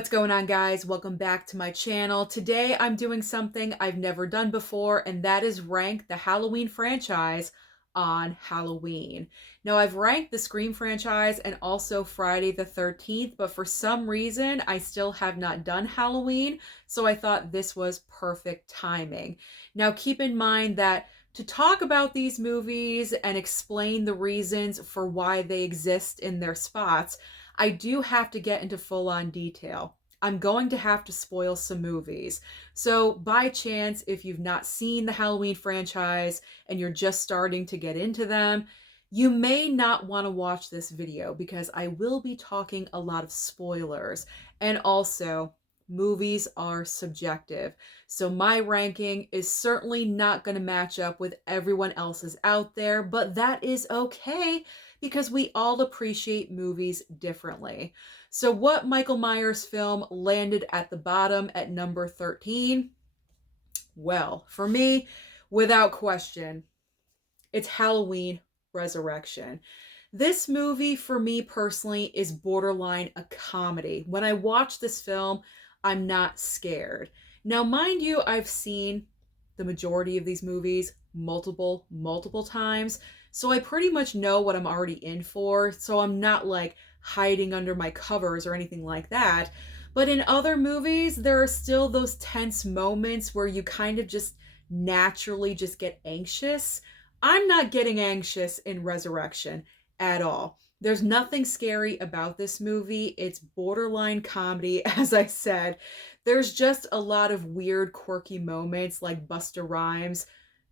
What's going on, guys? Welcome back to my channel. Today I'm doing something I've never done before, and that is rank the Halloween franchise on Halloween. Now, I've ranked the Scream franchise and also Friday the 13th, but for some reason I still have not done Halloween, so I thought this was perfect timing. Now, keep in mind that to talk about these movies and explain the reasons for why they exist in their spots, I do have to get into full-on detail. I'm going to have to spoil some movies. So by chance, if you've not seen the Halloween franchise and you're just starting to get into them, you may not want to watch this video because I will be talking a lot of spoilers. And also, movies are subjective. So my ranking is certainly not going to match up with everyone else's out there, but that is okay because we all appreciate movies differently. So what Michael Myers film landed at the bottom at number 13? Well, for me, without question, it's Halloween Resurrection. This movie, for me personally, is borderline a comedy. When I watch this film, I'm not scared. Now, mind you, I've seen the majority of these movies multiple times, so I pretty much know what I'm already in for, so I'm not like hiding under my covers or anything like that. But in other movies, there are still those tense moments where you kind of just naturally just get anxious. I'm not getting anxious in Resurrection at all. There's nothing scary about this movie. It's borderline comedy, as I said. There's just a lot of weird, quirky moments like Busta Rhymes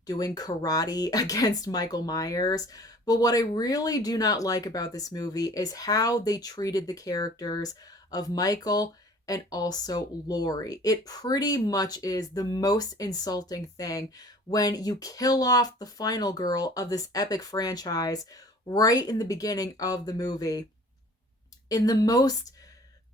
doing karate against Michael Myers. But what I really do not like about this movie is how they treated the characters of Michael and also Laurie. It pretty much is the most insulting thing when you kill off the final girl of this epic franchise right in the beginning of the movie in the most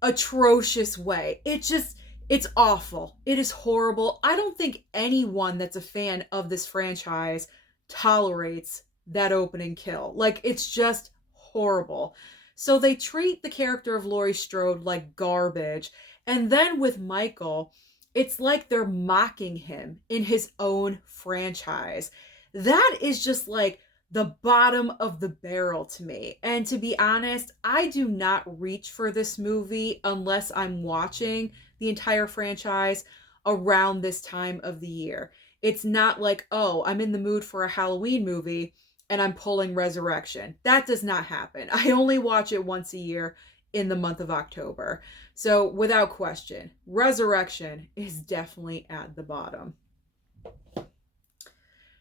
atrocious way. It's awful. It is horrible. I don't think anyone that's a fan of this franchise tolerates that opening kill. Like, it's just horrible. So they treat the character of Laurie Strode like garbage. And then with Michael, it's like they're mocking him in his own franchise. That is just like the bottom of the barrel to me. And to be honest, I do not reach for this movie unless I'm watching the entire franchise around this time of the year. It's not like, oh, I'm in the mood for a Halloween movie and I'm pulling Resurrection. That does not happen. I only watch it once a year in the month of October. So without question, Resurrection is definitely at the bottom.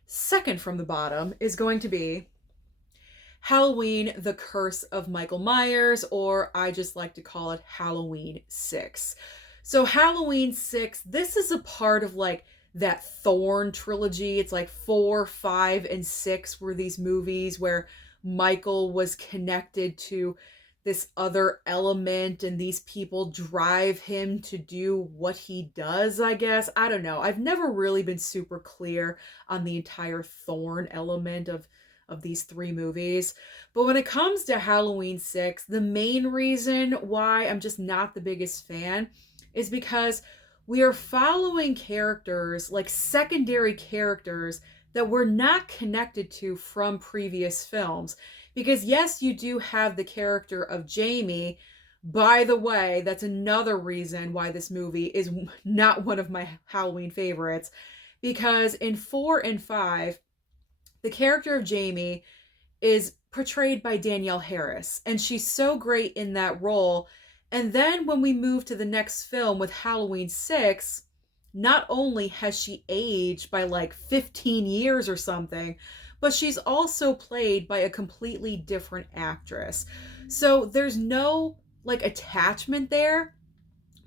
Second from the bottom is going to be Halloween, The Curse of Michael Myers, or I just like to call it Halloween 6. So Halloween 6, this is a part of like that Thorn trilogy. It's like 4, 5, and 6 were these movies where Michael was connected to this other element and these people drive him to do what he does, I guess. I don't know. I've never really been super clear on the entire Thorn element of these three movies. But when it comes to Halloween 6, the main reason why I'm just not the biggest fan is because we are following characters, like secondary characters, that we're not connected to from previous films. Because yes, you do have the character of Jamie. By the way, that's another reason why this movie is not one of my Halloween favorites. Because in 4 and 5, the character of Jamie is portrayed by Danielle Harris, and she's so great in that role. And then when we move to the next film with Halloween 6, not only has she aged by like 15 years or something, but she's also played by a completely different actress. So there's no like attachment there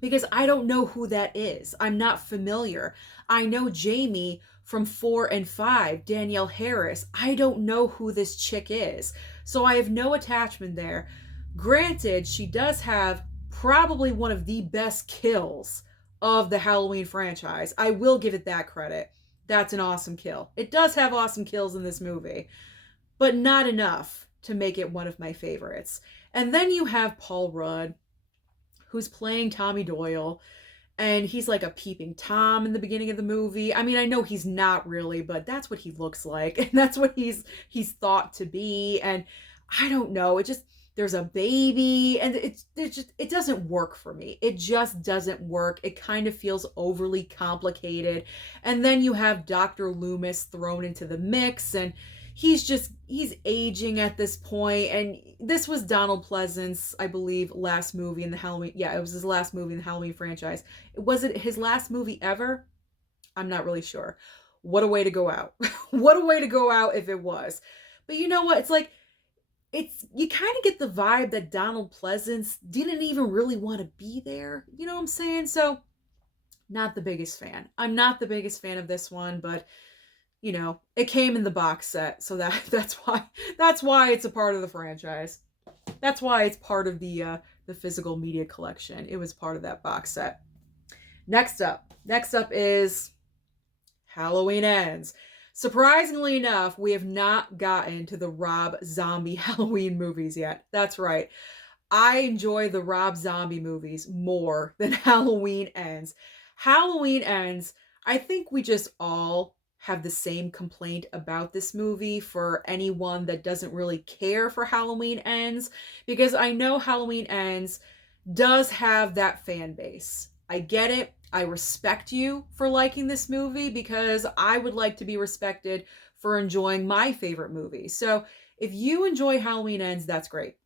because I don't know who that is. I'm not familiar. I know Jamie from 4 and 5, Danielle Harris. I don't know who this chick is. So I have no attachment there. Granted, she does have probably one of the best kills of the Halloween franchise. I will give it that credit. That's an awesome kill. It does have awesome kills in this movie, but not enough to make it one of my favorites. And then you have Paul Rudd, who's playing Tommy Doyle, and he's like a peeping Tom in the beginning of the movie. I mean, I know he's not really, but that's what he looks like, and that's what he's thought to be. And I don't know, it just, there's a baby, and it doesn't work for me. It just doesn't work. It kind of feels overly complicated. And then you have Dr. Loomis thrown into the mix, and he's aging at this point. And this was Donald Pleasance, I believe, last movie in the Halloween. Yeah, it was his last movie in the Halloween franchise. Was it his last movie ever? I'm not really sure. What a way to go out. What a way to go out if it was. But you know what? It's like, it's, you kind of get the vibe that Donald Pleasance didn't even really want to be there. You know what I'm saying? So, not the biggest fan. I'm not the biggest fan of this one, but you know, it came in the box set, so that's why it's a part of the franchise. That's why it's part of the physical media collection. It was part of that box set. Next up is Halloween Ends. Surprisingly enough, we have not gotten to the Rob Zombie Halloween movies yet. That's right. I enjoy the Rob Zombie movies more than Halloween Ends. Halloween Ends, I think we just all have the same complaint about this movie for anyone that doesn't really care for Halloween Ends, because I know Halloween Ends does have that fan base. I get it. I respect you for liking this movie, because I would like to be respected for enjoying my favorite movie. So if you enjoy Halloween Ends, that's great.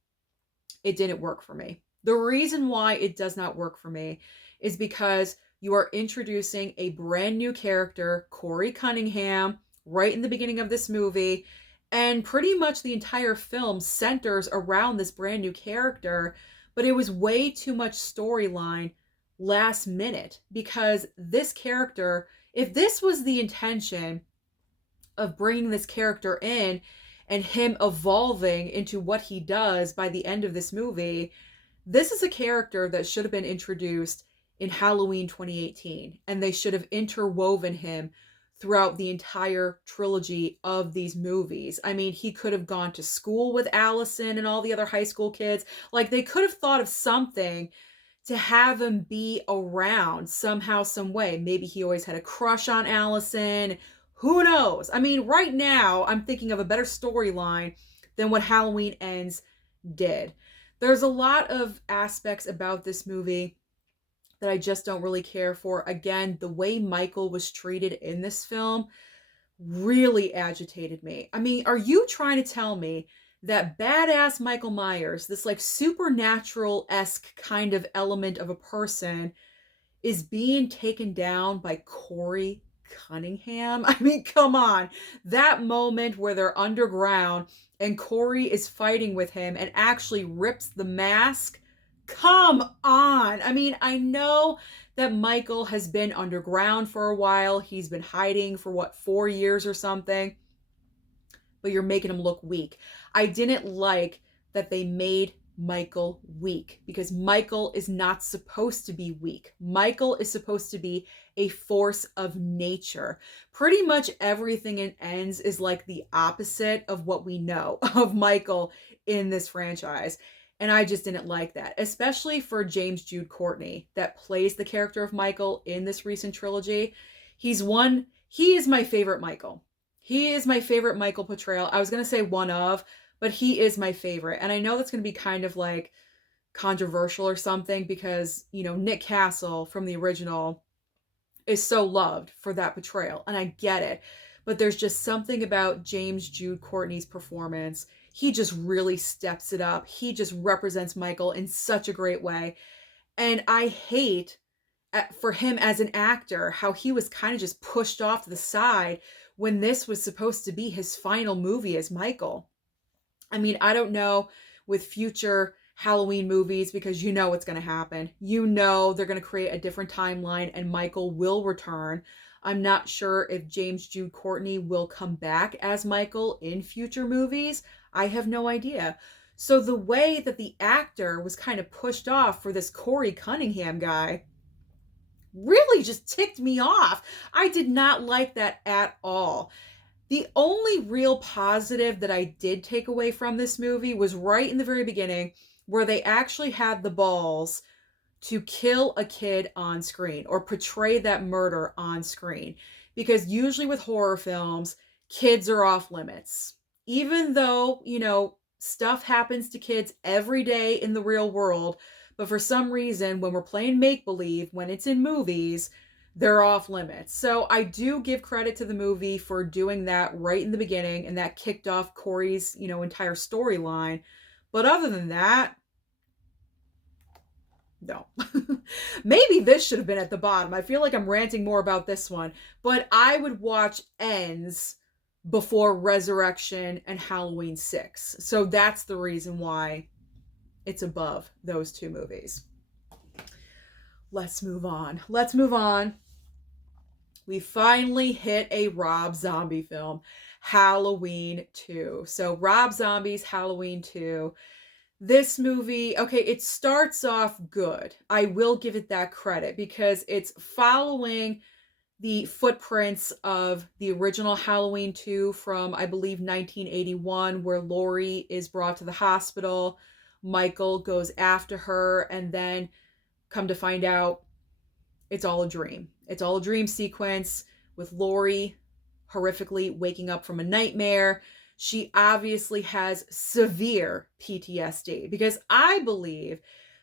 It didn't work for me. The reason why it does not work for me is because you are introducing a brand new character, Corey Cunningham, right in the beginning of this movie, and pretty much the entire film centers around this brand new character, but it was way too much storyline last minute, because this character, if this was the intention of bringing this character in and him evolving into what he does by the end of this movie, this is a character that should have been introduced in Halloween 2018, and they should have interwoven him throughout the entire trilogy of these movies. I mean, he could have gone to school with Allison and all the other high school kids. Like, they could have thought of something to have him be around somehow, some way. Maybe he always had a crush on Allison. Who knows? I mean, right now, I'm thinking of a better storyline than what Halloween Ends did. There's a lot of aspects about this movie that I just don't really care for. Again, the way Michael was treated in this film really agitated me. I mean, are you trying to tell me that badass Michael Myers, this like supernatural-esque kind of element of a person, is being taken down by Corey Cunningham? I mean, come on. That moment where they're underground and Corey is fighting with him and actually rips the mask. Come on. I mean, I know that Michael has been underground for a while. He's been hiding for what, 4 years or something? But you're making him look weak. I didn't like that they made Michael weak, because Michael is not supposed to be weak. Michael is supposed to be a force of nature. Pretty much everything in Ends is like the opposite of what we know of Michael in this franchise. And I just didn't like that, especially for James Jude Courtney, that plays the character of Michael in this recent trilogy. He is my favorite Michael. He is my favorite Michael portrayal. I was going to say one of, but he is my favorite. And I know that's going to be kind of like controversial or something, because, you know, Nick Castle from the original is so loved for that portrayal, and I get it. But there's just something about James Jude Courtney's performance. He just really steps it up. He just represents Michael in such a great way. And I hate for him as an actor how he was kind of just pushed off to the side when this was supposed to be his final movie as Michael. I mean, I don't know with future Halloween movies, because you know what's going to happen. You know they're going to create a different timeline and Michael will return. I'm not sure if James Jude Courtney will come back as Michael in future movies. I have no idea. So the way that the actor was kind of pushed off for this Corey Cunningham guy really just ticked me off. I did not like that at all. The only real positive that I did take away from this movie was right in the very beginning, where they actually had the balls to kill a kid on screen or portray that murder on screen. Because usually with horror films, kids are off limits. Even though, stuff happens to kids every day in the real world, but for some reason, when we're playing make believe, when it's in movies, they're off limits. So I do give credit to the movie for doing that right in the beginning, and that kicked off Corey's, entire storyline. But other than that, no. Maybe this should have been at the bottom. I feel like I'm ranting more about this one, but I would watch Ends before Resurrection and Halloween 6. So that's the reason why it's above those two movies. Let's move on. Let's move on. We finally hit a Rob Zombie film, Halloween 2. So Rob Zombie's Halloween 2. This movie, okay, it starts off good. I will give it that credit because it's following the footprints of the original Halloween 2 from, I believe, 1981, where Laurie is brought to the hospital. Michael goes after her, and then come to find out it's all a dream. It's all a dream sequence with Laurie horrifically waking up from a nightmare. She obviously has severe PTSD because I believe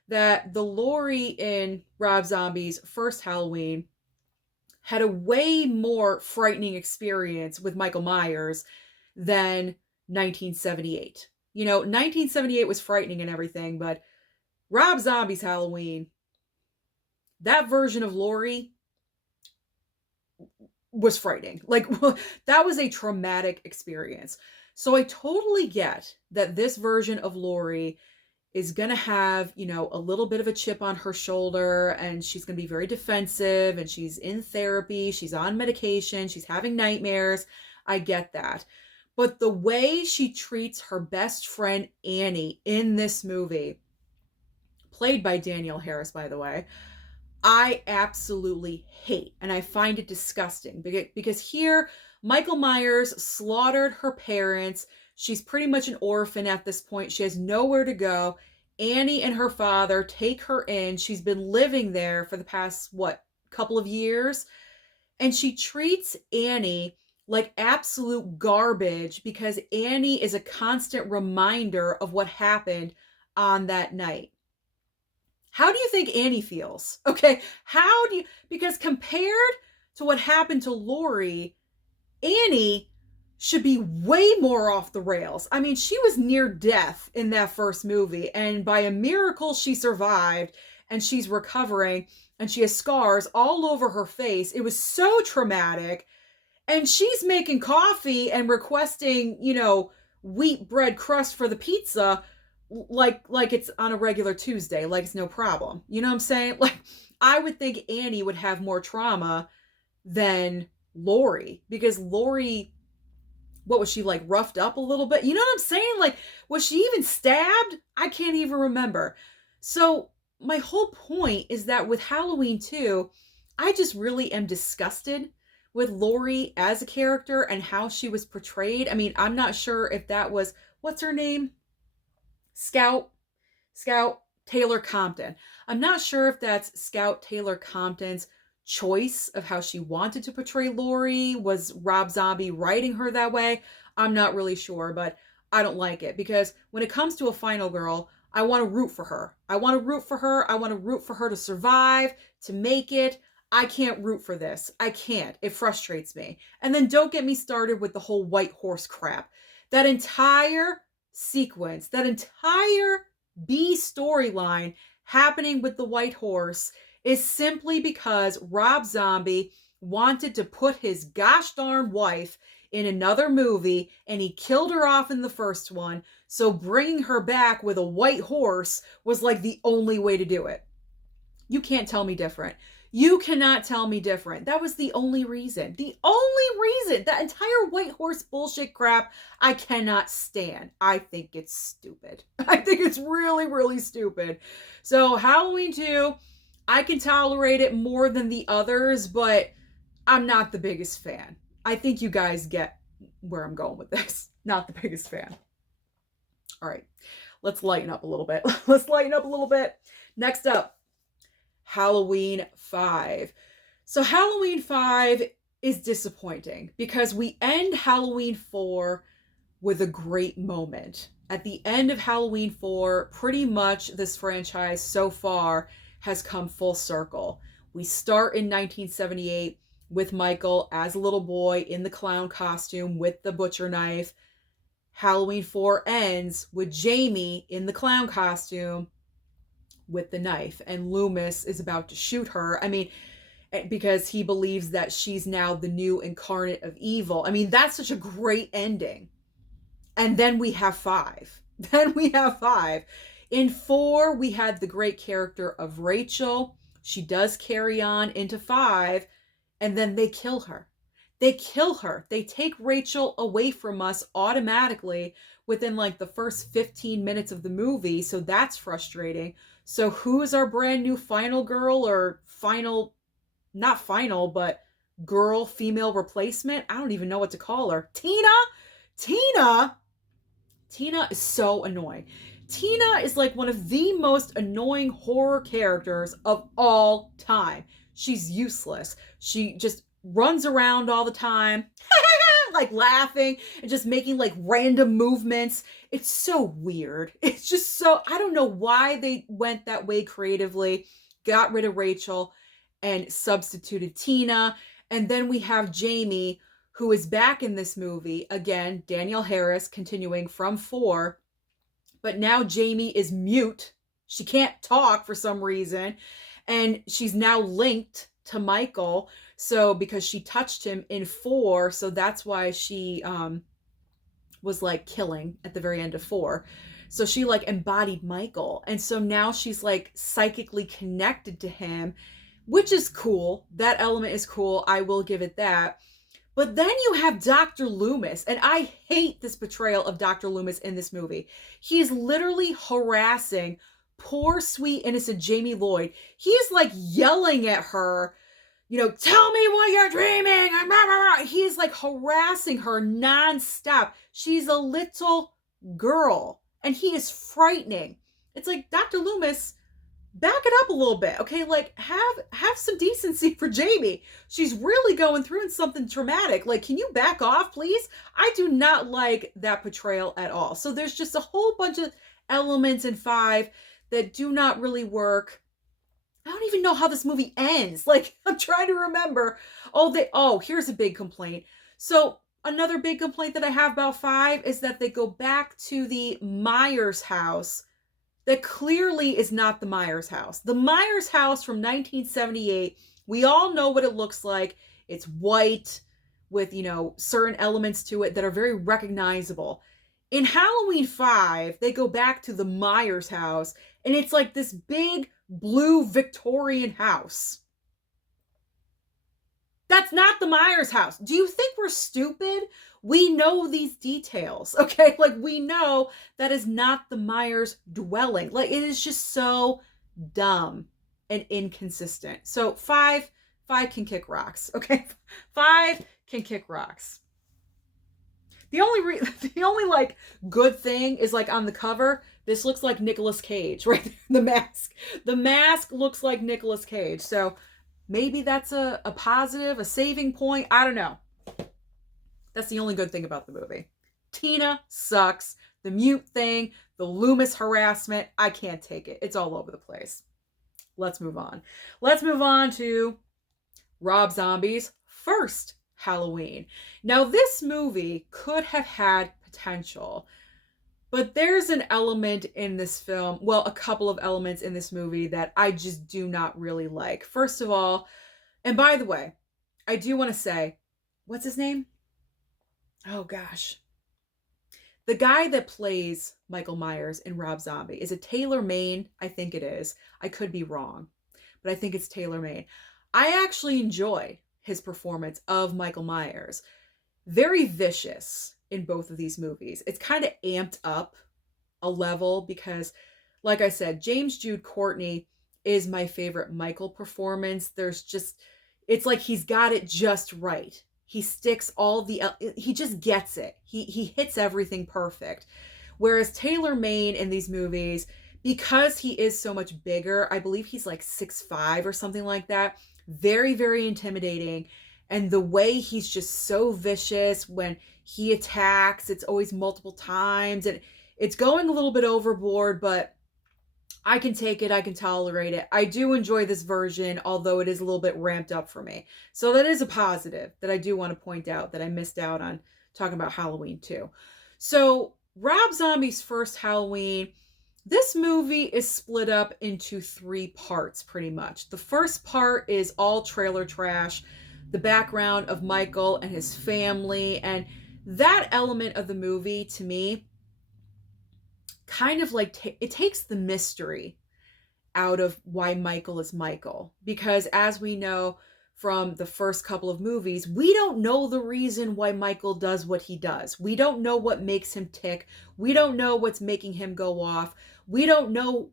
that the Laurie in Rob Zombie's first Halloween had a way more frightening experience with Michael Myers than 1978. 1978 was frightening and everything, but Rob Zombie's Halloween, that version of Laurie was frightening. Like, that was a traumatic experience. So I totally get that this version of Laurie is going to have, a little bit of a chip on her shoulder, and she's going to be very defensive, and she's in therapy, she's on medication, she's having nightmares. I get that. But the way she treats her best friend Annie in this movie, played by Danielle Harris, by the way, I absolutely hate, and I find it disgusting because here Michael Myers slaughtered her parents. She's pretty much an orphan at this point. She has nowhere to go. Annie and her father take her in. She's been living there for the past, couple of years. And she treats Annie like absolute garbage because Annie is a constant reminder of what happened on that night. How do you think Annie feels? Okay, because compared to what happened to Laurie, Annie should be way more off the rails. I mean, she was near death in that first movie, and by a miracle she survived, and she's recovering, and she has scars all over her face. It was so traumatic, and she's making coffee and requesting, wheat bread crust for the pizza like it's on a regular Tuesday, like it's no problem. You know what I'm saying? Like, I would think Annie would have more trauma than Laurie, because Laurie, what was she, like, roughed up a little bit? You know what I'm saying? Like, was she even stabbed? I can't even remember. So my whole point is that with Halloween 2, I just really am disgusted with Laurie as a character and how she was portrayed. I mean, I'm not sure if that was, what's her name? Scout Taylor Compton. I'm not sure if that's Scout Taylor Compton's choice of how she wanted to portray Laurie. Was Rob Zombie writing her that way? I'm not really sure, but I don't like it because when it comes to a final girl, I want to root for her. I want to root for her. I want to root for her to survive, to make it. I can't root for this. I can't. It frustrates me. And then don't get me started with the whole white horse crap. That entire sequence, that entire B storyline happening with the white horse is simply because Rob Zombie wanted to put his gosh darn wife in another movie, and he killed her off in the first one, so bringing her back with a white horse was like the only way to do it. You can't tell me different. You cannot tell me different. That was the only reason. The only reason. That entire white horse bullshit crap, I cannot stand. I think it's stupid. I think it's really, really stupid. So Halloween 2, I can tolerate it more than the others, but I'm not the biggest fan. I think you guys get where I'm going with this. Not the biggest fan. All right, let's lighten up a little bit. Let's lighten up a little bit. Next up, Halloween 5. So Halloween 5 is disappointing because we end Halloween 4 with a great moment. At the end of Halloween 4, pretty much this franchise so far has come full circle. We start in 1978 with Michael as a little boy in the clown costume with the butcher knife. Halloween 4 ends with Jamie in the clown costume with the knife, and Loomis is about to shoot her. I mean, because he believes that she's now the new incarnate of evil. I mean, that's such a great ending. And then we have 5. Then we have 5. In 4, we had the great character of Rachel. She does carry on into 5, and then they kill her. They kill her. They take Rachel away from us automatically within like the first 15 minutes of the movie, so that's frustrating. So who is our brand new final girl, or final, not final, but girl, female replacement? I don't even know what to call her. Tina? Tina is so annoying. Tina is like one of the most annoying horror characters of all time. She's useless. She just runs around all the time, like laughing and just making like random movements. It's so weird. It's just so, I don't know why they went that way creatively, got rid of Rachel and substituted Tina. And then we have Jamie, who is back in this movie. Again, Danielle Harris continuing from 4. But now Jamie is mute. She can't talk for some reason. And she's now linked to Michael. So because she touched him in 4, so that's why she was like killing at the very end of 4. So she like embodied Michael. And so now she's like psychically connected to him, which is cool. That element is cool. I will give it that. But then you have Dr. Loomis, and I hate this portrayal of Dr. Loomis in this movie. He's literally harassing poor, sweet, innocent Jamie Lloyd. He's like yelling at her, you know, tell me what you're dreaming. He's like harassing her nonstop. She's a little girl, and he is frightening. It's like, Dr. Loomis, back it up a little bit, okay? Like, have some decency for Jamie. She's really going through something traumatic. Like, can you back off, please? I do not like that portrayal at all. So there's just a whole bunch of elements in 5 that do not really work. I don't even know how this movie ends. Like, I'm trying to remember. Here's a big complaint. So another big complaint that I have about 5 is that they go back to the Myers house that clearly is not the Myers house. The Myers house from 1978, we all know what it looks like. It's white with, you know, certain elements to it that are very recognizable. In Halloween 5, they go back to the Myers house, and it's like this big blue Victorian house. That's not the Myers house. Do you think we're stupid? We know these details, okay? Like, we know that is not the Myers dwelling. Like, it is just so dumb and inconsistent. So 5 can kick rocks, okay? 5 can kick rocks. The only like good thing is like on the cover, this looks like Nicolas Cage, right? The mask looks like Nicolas Cage. So maybe that's a positive, a saving point. I don't know. That's the only good thing about the movie. Tina sucks. The mute thing, the Loomis harassment, I can't take it. It's all over the place. Let's move on. Let's move on to Rob Zombie's first Halloween. Now, this movie could have had potential, but there's an element in this film, well, a couple of elements in this movie that I just do not really like. First of all, and by the way, I do want to say, what's his name? Oh gosh. The guy that plays Michael Myers in Rob Zombie, is it Taylor Maine? I think it is. I could be wrong, but I think it's Taylor Maine. I actually enjoy his performance of Michael Myers. Very vicious in both of these movies. It's kind of amped up a level because, like I said, James Jude Courtney is my favorite Michael performance. It's like he's got it just right. He sticks he just gets it. He hits everything perfect. Whereas Taylor Maine in these movies, because he is so much bigger. I believe he's like 6'5" or something like that. Very, very intimidating. And the way he's just so vicious when he attacks, it's always multiple times. And it's going a little bit overboard, but I can take it. I can tolerate it. I do enjoy this version, although it is a little bit ramped up for me. So that is a positive that I do want to point out that I missed out on talking about Halloween too. So Rob Zombie's first Halloween, this movie is split up into 3 parts pretty much. The first part is all trailer trash, the background of Michael and his family, and that element of the movie to me kind of like it takes the mystery out of why Michael is Michael. Because as we know from the first couple of movies, we don't know the reason why Michael does what he does. We don't know what makes him tick. We don't know what's making him go off. We don't know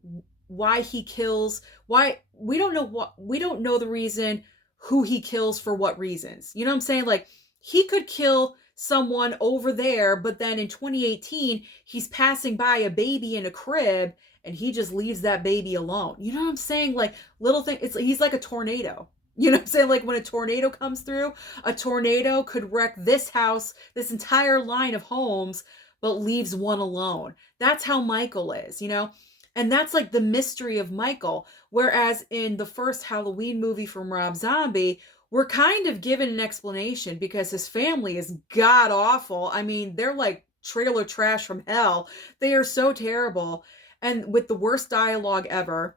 why he kills, why we don't know what we don't know the reason who he kills for what reasons. You know what I'm saying? Like he could kill someone over there, but then in 2018, he's passing by a baby in a crib and he just leaves that baby alone. You know what I'm saying? Like little thing, he's like a tornado. You know what I'm saying? Like when a tornado comes through, a tornado could wreck this house, this entire line of homes, but leaves one alone. That's how Michael is, you know? And that's like the mystery of Michael. Whereas in the first Halloween movie from Rob Zombie, we're kind of given an explanation because his family is god awful. I mean, they're like trailer trash from hell. They are so terrible. And with the worst dialogue ever.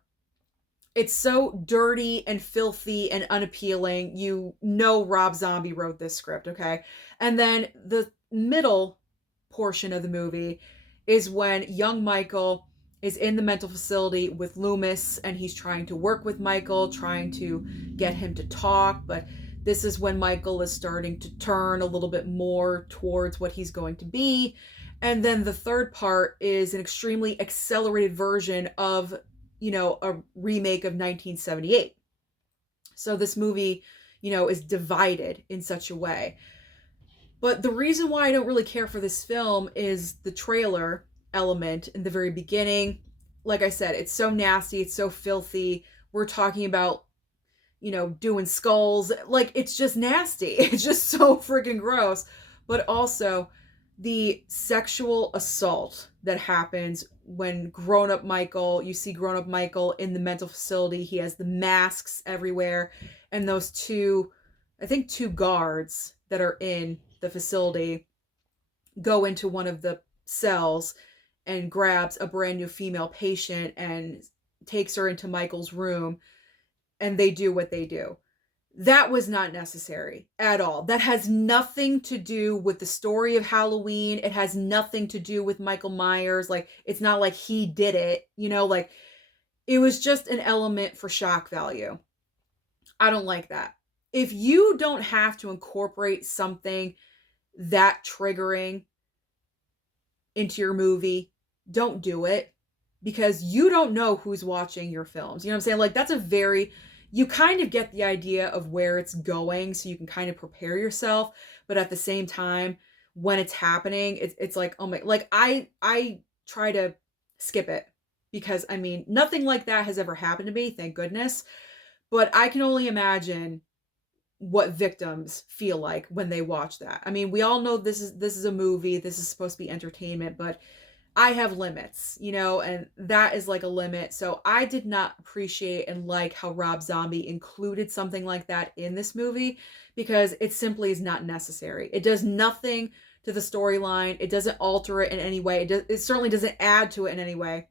It's so dirty and filthy and unappealing. You know Rob Zombie wrote this script, okay? And then the middle portion of the movie is when young Michael is in the mental facility with Loomis and he's trying to work with Michael, trying to get him to talk, but this is when Michael is starting to turn a little bit more towards what he's going to be. And then the third part is an extremely accelerated version of, you know, a remake of 1978. So this movie, you know, is divided in such a way. But the reason why I don't really care for this film is the trailer element in the very beginning. Like I said, it's so nasty, it's so filthy. We're talking about, you know, doing skulls. Like, it's just nasty. It's just so freaking gross. But also, the sexual assault that happens when grown-up Michael, you see grown-up Michael in the mental facility. He has the masks everywhere. And those two, I think 2 guards that are in the facility go into one of the cells and grabs a brand new female patient and takes her into Michael's room, and they do what they do. That was not necessary at all. That has nothing to do with the story of Halloween. It has nothing to do with Michael Myers. Like, it's not like he did it, you know, like it was just an element for shock value. I don't like that. If you don't have to incorporate something that triggering into your movie, don't do it, because you don't know who's watching your films. You know what I'm saying? Like, that's a very, you kind of get the idea of where it's going, so you can kind of prepare yourself. But at the same time, when it's happening, it's like, oh my, like I try to skip it, because I mean, nothing like that has ever happened to me, thank goodness. But I can only imagine what victims feel like when they watch that. I mean, we all know this is a movie, this is supposed to be entertainment, but I have limits, you know, and that is like a limit. So I did not appreciate and like how Rob Zombie included something like that in this movie, because it simply is not necessary. It does nothing to the storyline. It doesn't alter it in any way. It certainly doesn't add to it in any way.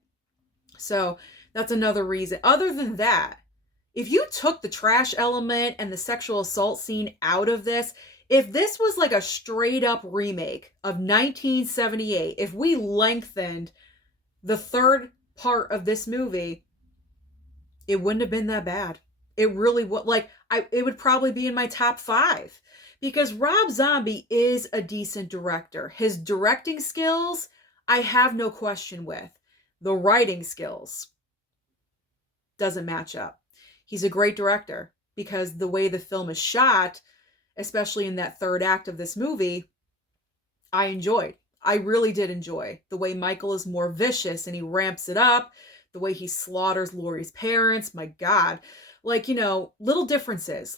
So that's another reason. Other than that, if you took the trash element and the sexual assault scene out of this, if this was like a straight up remake of 1978, if we lengthened the third part of this movie, it wouldn't have been that bad. It really would. Like, it would probably be in my top 5, because Rob Zombie is a decent director. His directing skills, I have no question with. The writing skills doesn't match up. He's a great director, because the way the film is shot, especially in that third act of this movie, I enjoyed. I really did enjoy the way Michael is more vicious and he ramps it up. the way he slaughters Laurie's parents, my God. Like, little differences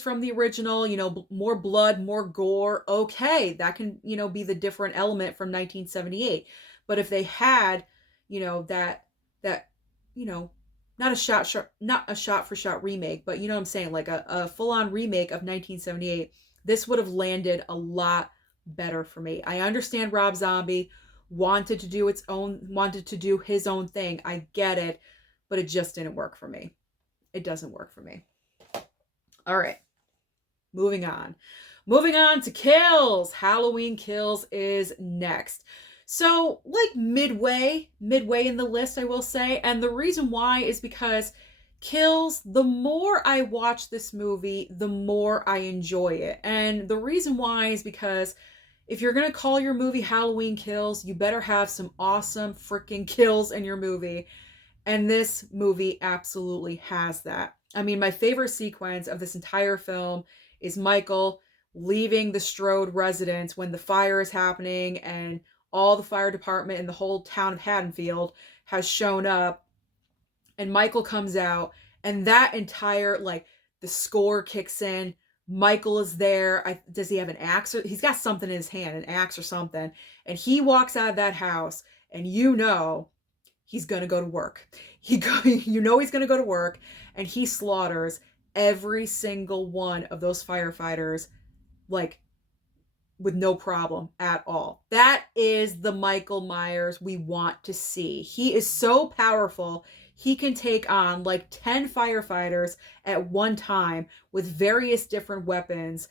from the original, more blood, more gore. Okay, that can, be the different element from 1978. But if they had, that, you know, not a shot for shot remake, but you know what I'm saying, like a full on remake of 1978, this would have landed a lot better for me. I understand Rob Zombie wanted to do his own thing. I get it, but it just didn't work for me. It doesn't work for me. All right. Moving on. Moving on to Kills. Halloween Kills is next. So, like midway in the list, I will say. And the reason why is because Kills, the more I watch this movie, the more I enjoy it. And the reason why is because if you're going to call your movie Halloween Kills, you better have some awesome freaking kills in your movie. And this movie absolutely has that. I mean, my favorite sequence of this entire film is Michael leaving the Strode residence when the fire is happening and all the fire department in the whole town of Haddonfield has shown up. And Michael comes out, and that entire, the score kicks in. Michael is there. Does he have an axe? He's got something in his hand, an axe or something. And he walks out of that house, and he's going to go to work. He's going to go to work, and he slaughters every single one of those firefighters, with no problem at all. That is the Michael Myers we want to see. He is so powerful. He can take on 10 firefighters at one time with various different weapons,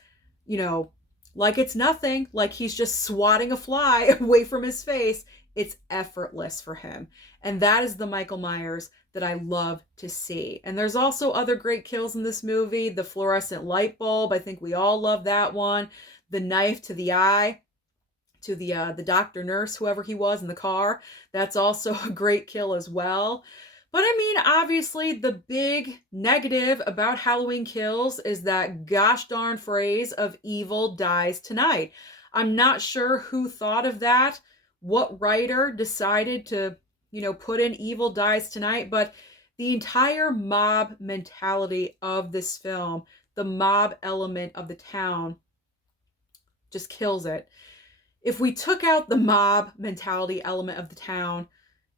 like it's nothing, like he's just swatting a fly away from his face. It's effortless for him. And that is the Michael Myers that I love to see. And there's also other great kills in this movie. The fluorescent light bulb, I think we all love that one. The knife to the eye, to the doctor nurse, whoever he was in the car. That's also a great kill as well. But I mean, obviously, the big negative about Halloween Kills is that gosh darn phrase of evil dies tonight. I'm not sure who thought of that, what writer decided to, put in evil dies tonight, but the entire mob mentality of this film, the mob element of the town, just kills it. If we took out the mob mentality element of the town,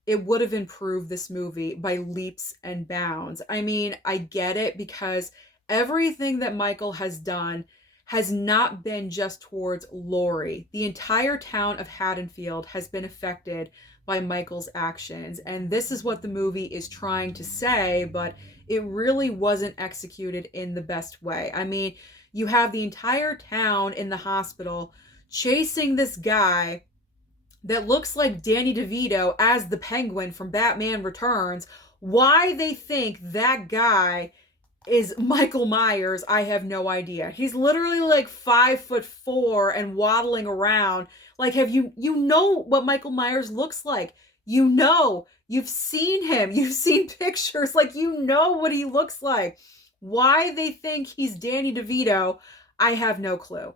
it would have improved this movie by leaps and bounds. I mean, I get it because everything that Michael has done has not been just towards Laurie. The entire town of Haddonfield has been affected by Michael's actions. And this is what the movie is trying to say, but it really wasn't executed in the best way. I mean, you have the entire town in the hospital chasing this guy that looks like Danny DeVito as the Penguin from Batman Returns. Why they think that guy is Michael Myers, I have no idea. He's literally 5'4" and waddling around. Have you know what Michael Myers looks like? You've seen him. You've seen pictures. You know what he looks like. Why they think he's Danny DeVito, I have no clue.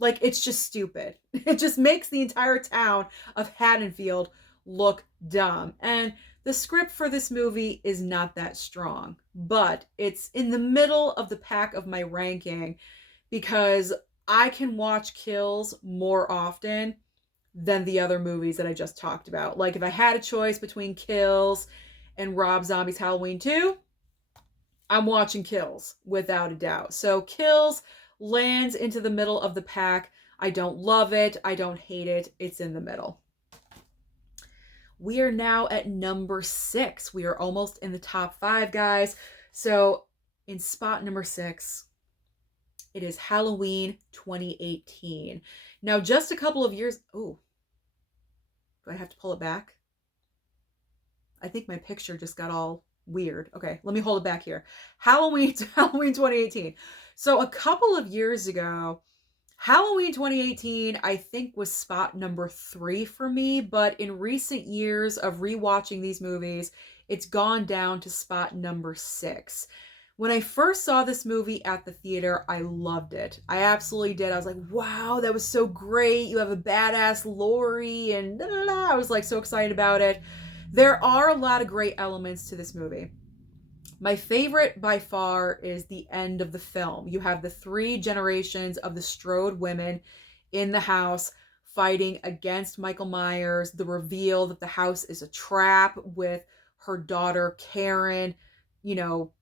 It's just stupid. It just makes the entire town of Haddonfield look dumb. And the script for this movie is not that strong, but it's in the middle of the pack of my ranking because I can watch kills more often than the other movies that I just talked about. If I had a choice between Kills and Rob Zombie's Halloween 2, I'm watching Kills without a doubt. So Kills lands into the middle of the pack. I don't love it. I don't hate it. It's in the middle. We are now at number 6. We are almost in the top 5, guys. So in spot number 6, it is Halloween 2018. Now, just a couple of years... Oh, do I have to pull it back? I think my picture just got all weird. Okay, let me hold it back here. Halloween 2018. So a couple of years ago, Halloween 2018, I think, was spot number 3 for me, but in recent years of rewatching these movies, it's gone down to spot number 6. When I first saw this movie at the theater, I loved it. I absolutely did. I was like, wow, that was so great. You have a badass Laurie and da, da, da. I was so excited about it. There are a lot of great elements to this movie. My favorite by far is the end of the film. You have the three generations of the Strode women in the house fighting against Michael Myers, the reveal that the house is a trap with her daughter Karen, you know,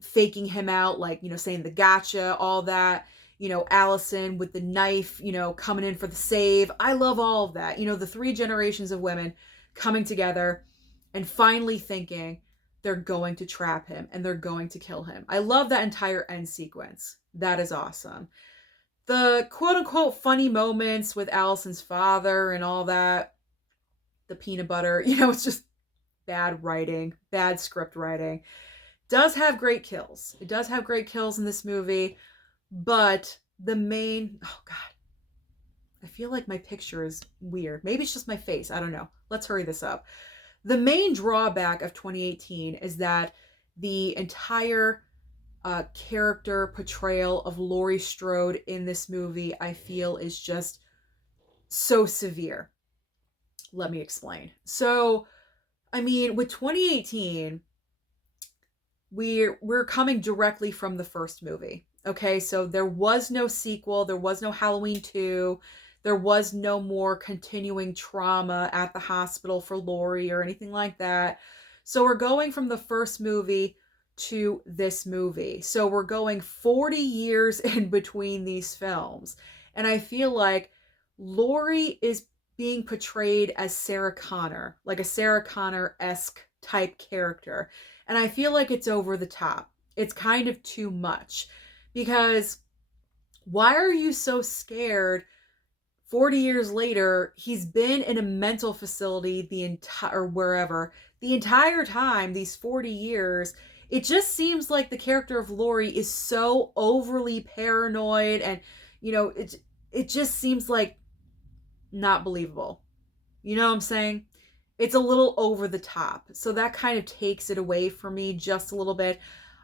faking him out, like, saying the gotcha, all that. Allison with the knife, coming in for the save. I love all of that. The three generations of women coming together and finally thinking they're going to trap him and they're going to kill him. I love that entire end sequence. That is awesome. The quote unquote funny moments with Allison's father and all that, the peanut butter, it's just bad writing, bad script writing. Does have great kills. It does have great kills in this movie, but the main, oh God, I feel like my picture is weird. Maybe it's just my face. I don't know. Let's hurry this up. The main drawback of 2018 is that the entire character portrayal of Laurie Strode in this movie, I feel, is just so severe. Let me explain. So, I mean, with 2018, we're coming directly from the first movie. Okay, so there was no sequel, there was no Halloween 2, there was no more continuing trauma at the hospital for Laurie or anything like that. So we're going from the first movie to this movie. So we're going 40 years in between these films. And I feel like Laurie is being portrayed as Sarah Connor, like a Sarah Connor-esque type character. And I feel like it's over the top. It's kind of too much. Because why are you so scared 40 years later? He's been in a mental facility or wherever the entire time, these 40 years. It just seems like the character of Laurie is so overly paranoid, and it just seems like not believable. You know what I'm saying? It's a little over the top. So that kind of takes it away from me just a little bit.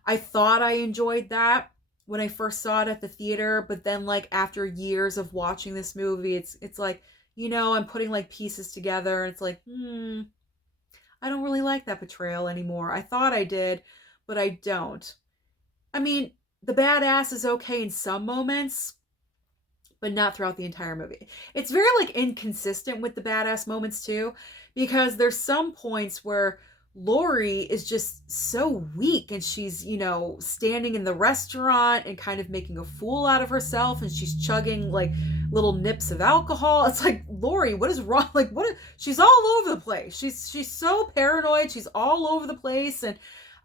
I thought I enjoyed that when I first saw it at the theater, but then like after years of watching this movie, it's like, I'm putting like pieces together and it's like, I don't really like that portrayal anymore. I thought I did, but I don't. I mean, the badass is okay in some moments, but not throughout the entire movie. It's very like inconsistent with the badass moments too, because there's some points where Laurie is just so weak and she's, standing in the restaurant and kind of making a fool out of herself and she's chugging like little nips of alcohol. It's like, Laurie, what is wrong? Like, she's all over the place. She's so paranoid. She's all over the place. And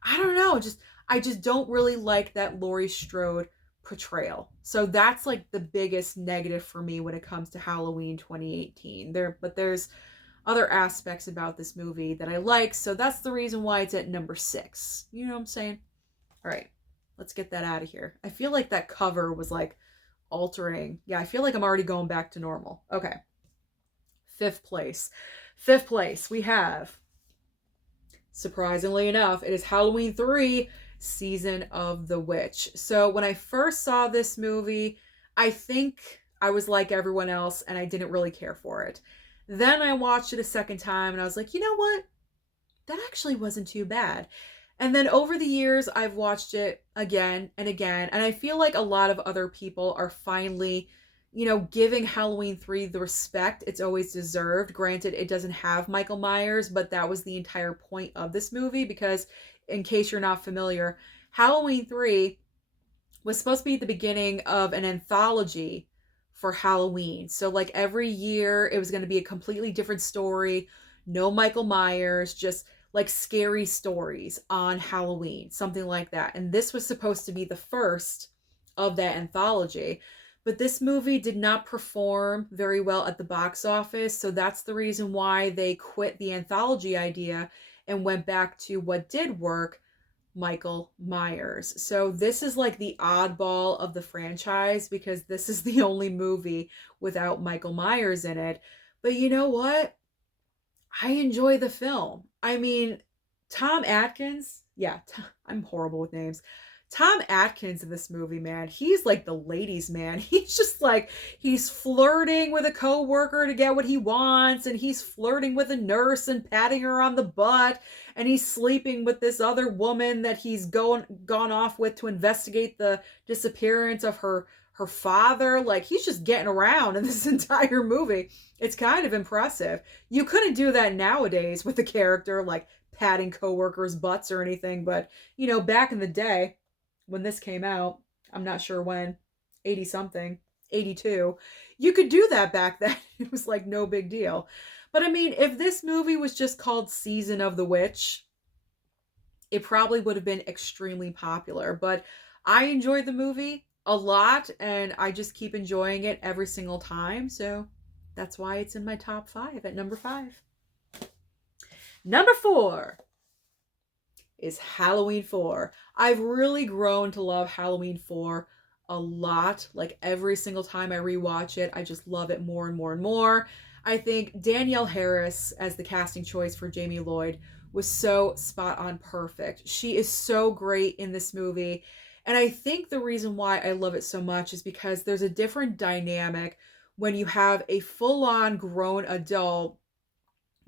I don't know, I just don't really like that Laurie Strode portrayal. So that's like the biggest negative for me when it comes to Halloween 2018. But there's other aspects about this movie that I like, so that's the reason why it's at number 6. You know what I'm saying? All right, let's get that out of here. I feel like that cover was like altering. Yeah, I feel like I'm already going back to normal. Okay. 5th place. 5th place, we have, surprisingly enough, it is Halloween 3, Season of the Witch. So when I first saw this movie, I think I was like everyone else and I didn't really care for it. Then I watched it a second time and I was like, you know what? That actually wasn't too bad. And then over the years, I've watched it again and again. And I feel like a lot of other people are finally, giving Halloween 3 the respect it's always deserved. Granted, it doesn't have Michael Myers, but that was the entire point of this movie because, in case you're not familiar, Halloween 3 was supposed to be the beginning of an anthology for Halloween. So like every year it was going to be a completely different story. No Michael Myers, just like scary stories on Halloween, something like that. And this was supposed to be the first of that anthology. But this movie did not perform very well at the box office. So that's the reason why they quit the anthology idea and went back to what did work, Michael Myers. So this is like the oddball of the franchise because this is the only movie without Michael Myers in it. But you know what? I enjoy the film. I mean, Tom Atkins, yeah, I'm horrible with names. Tom Atkins in this movie, man, he's like the ladies' man. He's just like, he's flirting with a coworker to get what he wants, and he's flirting with a nurse and patting her on the butt, and he's sleeping with this other woman that he's gone off with to investigate the disappearance of her father. Like, he's just getting around in this entire movie. It's kind of impressive. You couldn't do that nowadays with a character like patting coworkers' butts or anything, but back in the day when this came out, I'm not sure when, 80 something, 82, you could do that back then. It was like no big deal. But I mean, if this movie was just called Season of the Witch, it probably would have been extremely popular. But I enjoyed the movie a lot, and I just keep enjoying it every single time. So that's why it's in my top 5 at number 5. Number 4 is Halloween 4. I've really grown to love Halloween 4 a lot. Like, every single time I rewatch it, I just love it more and more and more. I think Danielle Harris as the casting choice for Jamie Lloyd was so spot on perfect. She is so great in this movie. And I think the reason why I love it so much is because there's a different dynamic when you have a full-on grown adult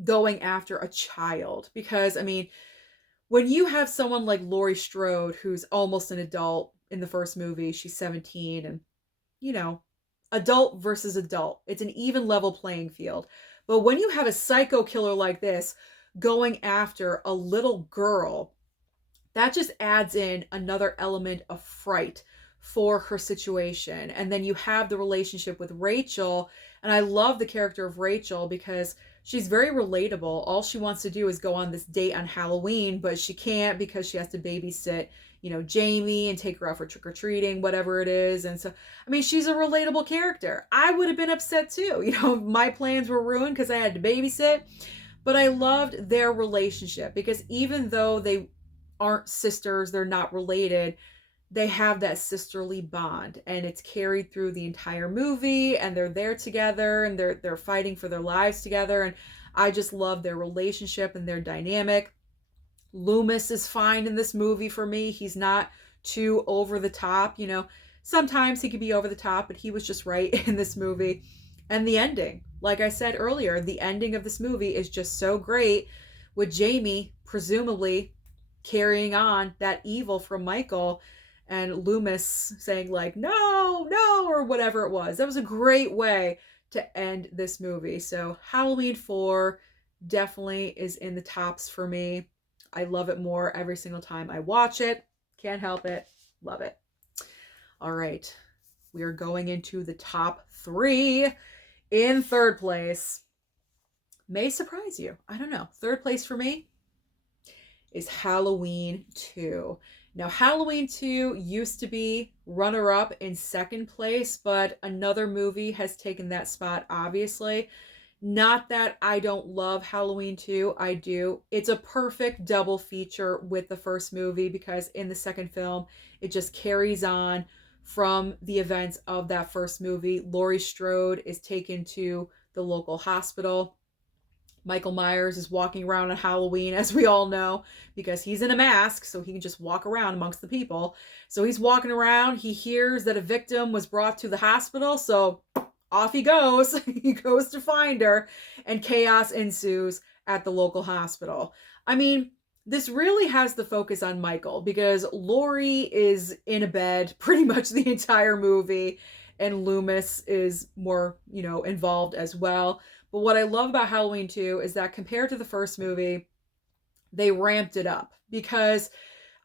going after a child. Because, I mean, when you have someone like Laurie Strode, who's almost an adult in the first movie, she's 17, and, adult versus adult, it's an even level playing field. But when you have a psycho killer like this going after a little girl, that just adds in another element of fright for her situation. And then you have the relationship with Rachel, and I love the character of Rachel because she's very relatable. All she wants to do is go on this date on Halloween, but she can't because she has to babysit, Jamie and take her out for trick-or-treating, whatever it is. And so, I mean, she's a relatable character. I would have been upset too. My plans were ruined because I had to babysit. But I loved their relationship because even though they aren't sisters, they're not related, they have that sisterly bond, and it's carried through the entire movie, and they're there together, and they're fighting for their lives together. And I just love their relationship and their dynamic. Loomis is fine in this movie for me. He's not too over the top. Sometimes he could be over the top, but he was just right in this movie. And the ending, like I said earlier, the ending of this movie is just so great, with Jamie presumably carrying on that evil from Michael, and Loomis saying like, no, no, or whatever it was. That was a great way to end this movie. So Halloween 4 definitely is in the tops for me. I love it more every single time I watch it. Can't help it. Love it. All right. We are going into the top 3. In third place, may surprise you, I don't know. Third place for me is Halloween 2. Now, Halloween 2 used to be runner-up in second place, but another movie has taken that spot, obviously. Not that I don't love Halloween 2, I do. It's a perfect double feature with the first movie because in the second film, it just carries on from the events of that first movie. Laurie Strode is taken to the local hospital. Michael Myers is walking around on Halloween, as we all know, because he's in a mask, so he can just walk around amongst the people. So he's walking around. He hears that a victim was brought to the hospital, so off he goes. He goes to find her, and chaos ensues at the local hospital. I mean, this really has the focus on Michael because Laurie is in a bed pretty much the entire movie, and Loomis is more, involved as well. But what I love about Halloween 2 is that compared to the first movie, they ramped it up because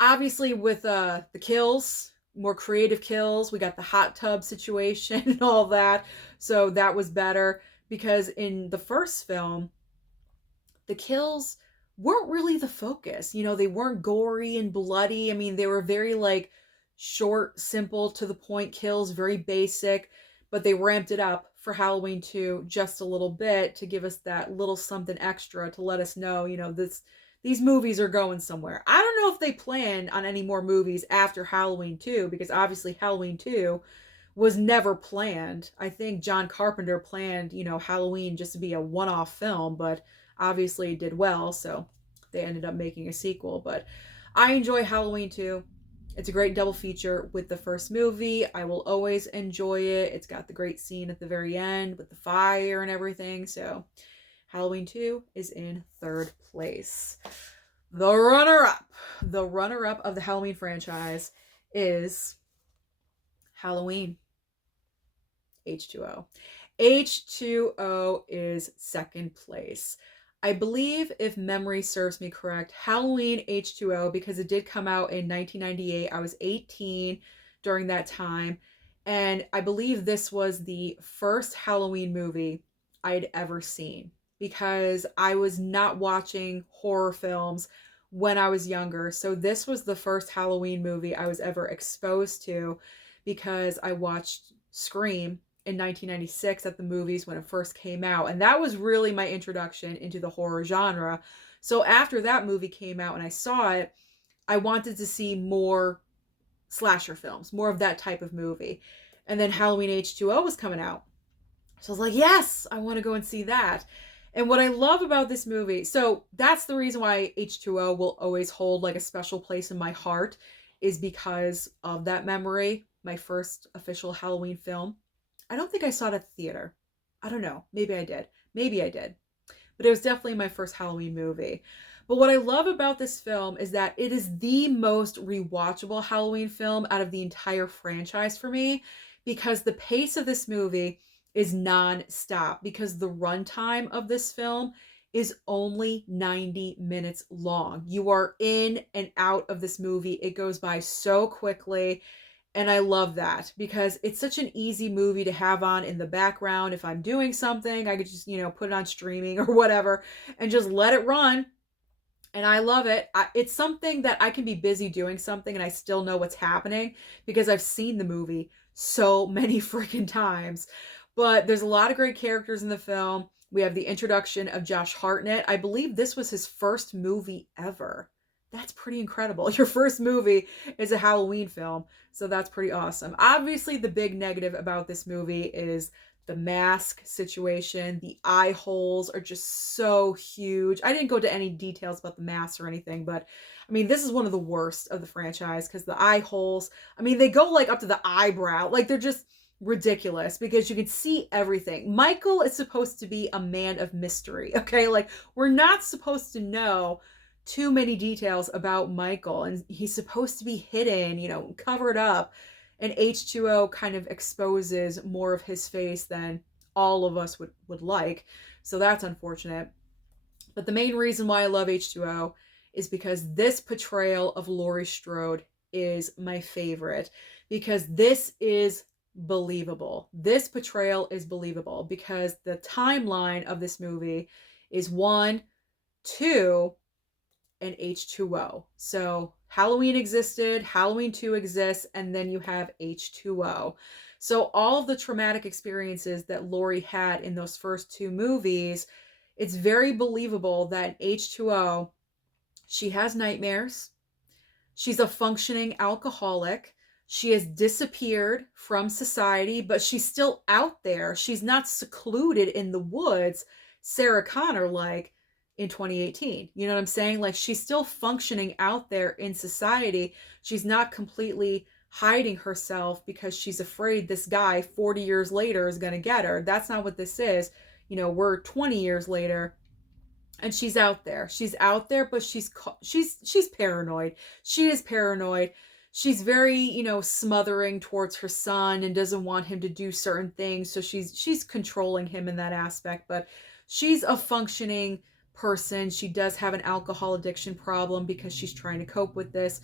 obviously with the kills, more creative kills, we got the hot tub situation and all that. So that was better because in the first film, the kills weren't really the focus. They weren't gory and bloody. I mean, they were very like short, simple, to the point kills, very basic, but they ramped it up for Halloween 2 just a little bit to give us that little something extra to let us know, these movies are going somewhere. I don't know if they plan on any more movies after Halloween 2 because obviously Halloween 2 was never planned. I think John Carpenter planned, Halloween just to be a one-off film, but obviously it did well, so they ended up making a sequel. But I enjoy Halloween 2. It's a great double feature with the first movie. I will always enjoy it. It's got the great scene at the very end with the fire and everything. So Halloween 2 is in third place. The runner-up of the Halloween franchise is Halloween H2O. H2O is second place. I believe, if memory serves me correct, Halloween H2O, because it did come out in 1998, I was 18 during that time, and I believe this was the first Halloween movie I'd ever seen, because I was not watching horror films when I was younger. So this was the first Halloween movie I was ever exposed to, because I watched Scream in 1996 at the movies when it first came out. And that was really my introduction into the horror genre. So after that movie came out and I saw it, I wanted to see more slasher films, more of that type of movie. And then Halloween H2O was coming out. So I was like, yes, I want to go and see that. And what I love about this movie, so that's the reason why H2O will always hold like a special place in my heart, is because of that memory. My first official Halloween film. I don't think I saw it at the theater. I don't know. Maybe I did. Maybe I did. But it was definitely my first Halloween movie. But what I love about this film is that it is the most rewatchable Halloween film out of the entire franchise for me, because the pace of this movie is non-stop, because the runtime of this film is only 90 minutes long. You are in and out of this movie. It goes by so quickly. And I love that, because it's such an easy movie to have on in the background. If I'm doing something, I could just, put it on streaming or whatever and just let it run. And I love it. It's something that I can be busy doing something and I still know what's happening, because I've seen the movie so many freaking times. But there's a lot of great characters in the film. We have the introduction of Josh Hartnett. I believe this was his first movie ever. That's pretty incredible. Your first movie is a Halloween film, so that's pretty awesome. Obviously, the big negative about this movie is the mask situation. The eye holes are just so huge. I didn't go to any details about the masks or anything, but I mean, this is one of the worst of the franchise, because the eye holes, I mean, they go like up to the eyebrow. Like, they're just ridiculous, because you can see everything. Michael is supposed to be a man of mystery, okay? Like, we're not supposed to know too many details about Michael, and he's supposed to be hidden, covered up. And H2O kind of exposes more of his face than all of us would like. So that's unfortunate. But the main reason why I love H2O is because this portrayal of Laurie Strode is my favorite, because this is believable. This portrayal is believable because the timeline of this movie is 1, 2, and H2O. So Halloween existed, Halloween 2 exists, and then you have H2O. So all of the traumatic experiences that Laurie had in those first 2 movies, it's very believable that in H2O, she has nightmares. She's a functioning alcoholic. She has disappeared from society, but she's still out there. She's not secluded in the woods, Sarah Connor like in 2018. You know what I'm saying? Like, she's still functioning out there in society. She's not completely hiding herself because she's afraid this guy 40 years later is going to get her. That's not what this is. We're 20 years later and she's out there. She's out there, but she's paranoid. She is paranoid. She's very, smothering towards her son and doesn't want him to do certain things. So she's controlling him in that aspect, but she's a functioning person. She does have an alcohol addiction problem because she's trying to cope with this,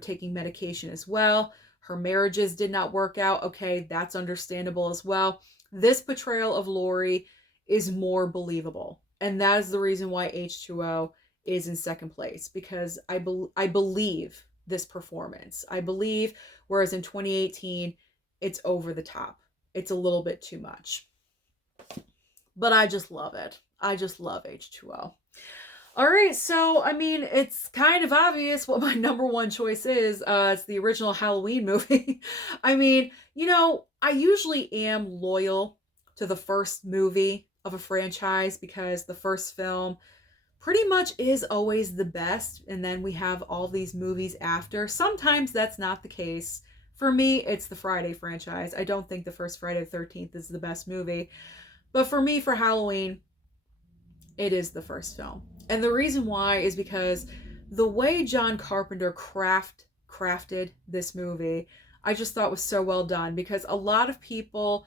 taking medication as well. Her marriages did not work out. Okay, that's understandable as well. This portrayal of Laurie is more believable. And that is the reason why H2O is in second place, because I believe this performance. I believe, whereas in 2018, it's over the top. It's a little bit too much. But I just love it. I just love H2O. All right, so, I mean, it's kind of obvious what my number one choice is. It's the original Halloween movie. I mean, I usually am loyal to the first movie of a franchise because the first film pretty much is always the best, and then we have all these movies after. Sometimes that's not the case. For me, it's the Friday franchise. I don't think the first Friday the 13th is the best movie. But for me, for Halloween, it is the first film. And the reason why is because the way John Carpenter crafted this movie, I just thought was so well done, because a lot of people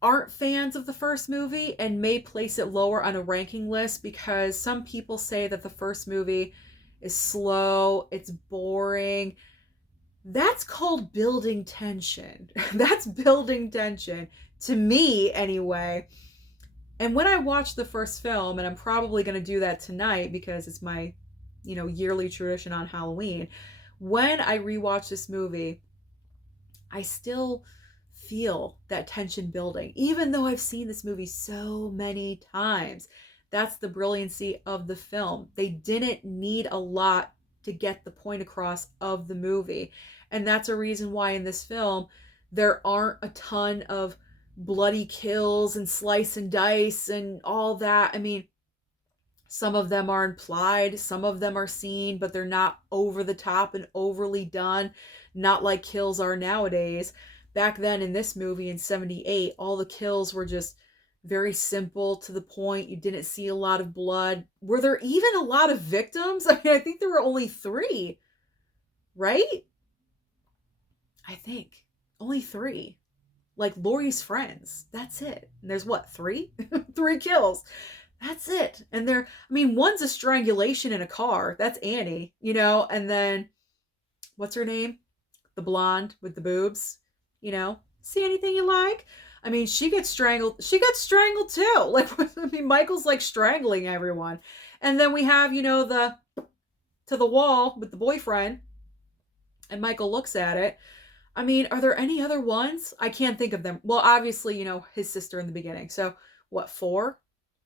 aren't fans of the first movie and may place it lower on a ranking list because some people say that the first movie is slow, it's boring. That's called building tension. That's building tension, to me anyway. And when I watched the first film, and I'm probably going to do that tonight because it's my, yearly tradition on Halloween, when I rewatch this movie, I still feel that tension building, even though I've seen this movie so many times. That's the brilliancy of the film. They didn't need a lot to get the point across of the movie. And that's a reason why in this film, there aren't a ton of bloody kills and slice and dice and all that. I mean, some of them are implied, some of them are seen, but they're not over the top and overly done, not like kills are nowadays. Back then in this movie in 78, all the kills were just very simple, to the point. You didn't see a lot of blood. Were there even a lot of victims? I mean, I think there were only 3, right? I think only 3. Like Laurie's friends. That's it. And there's what, 3? 3 kills. That's it. And one's a strangulation in a car. That's Annie, and then what's her name? The blonde with the boobs, see anything you like? I mean, she gets strangled. She got strangled too. Like, Michael's like strangling everyone. And then we have, the to the wall with the boyfriend, and Michael looks at it. I mean, are there any other ones? I can't think of them. Well, obviously, his sister in the beginning. So, what, 4?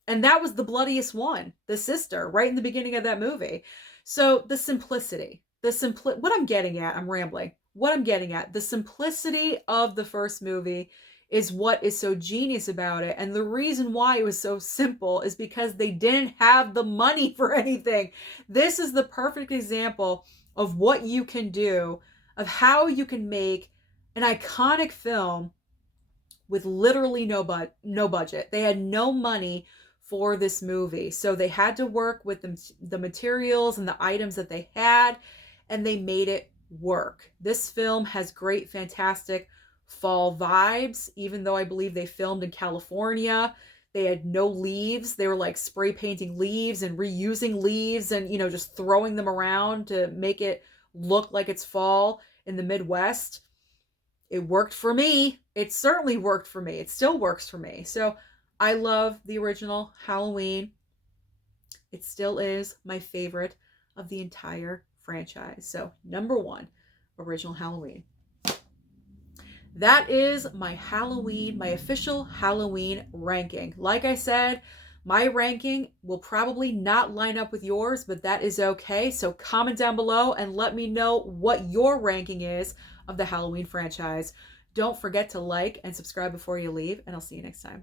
And that was the bloodiest one, the sister, right in the beginning of that movie. So, the simplicity, what I'm getting at, I'm rambling. What I'm getting at, the simplicity of the first movie is what is so genius about it. And the reason why it was so simple is because they didn't have the money for anything. This is the perfect example of what you can do, of how you can make an iconic film with literally no budget. They had no money for this movie. So they had to work with the materials and the items that they had, and they made it work. This film has great, fantastic fall vibes, even though I believe they filmed in California. They had no leaves. They were like spray painting leaves and reusing leaves and, just throwing them around to make it look like it's fall in the Midwest. It worked for me. It certainly worked for me. It still works for me. So I love the original Halloween. It still is my favorite of the entire franchise. So number 1, original Halloween. That is my official Halloween ranking. Like I said, my ranking will probably not line up with yours, but that is okay. So comment down below and let me know what your ranking is of the Halloween franchise. Don't forget to like and subscribe before you leave, and I'll see you next time.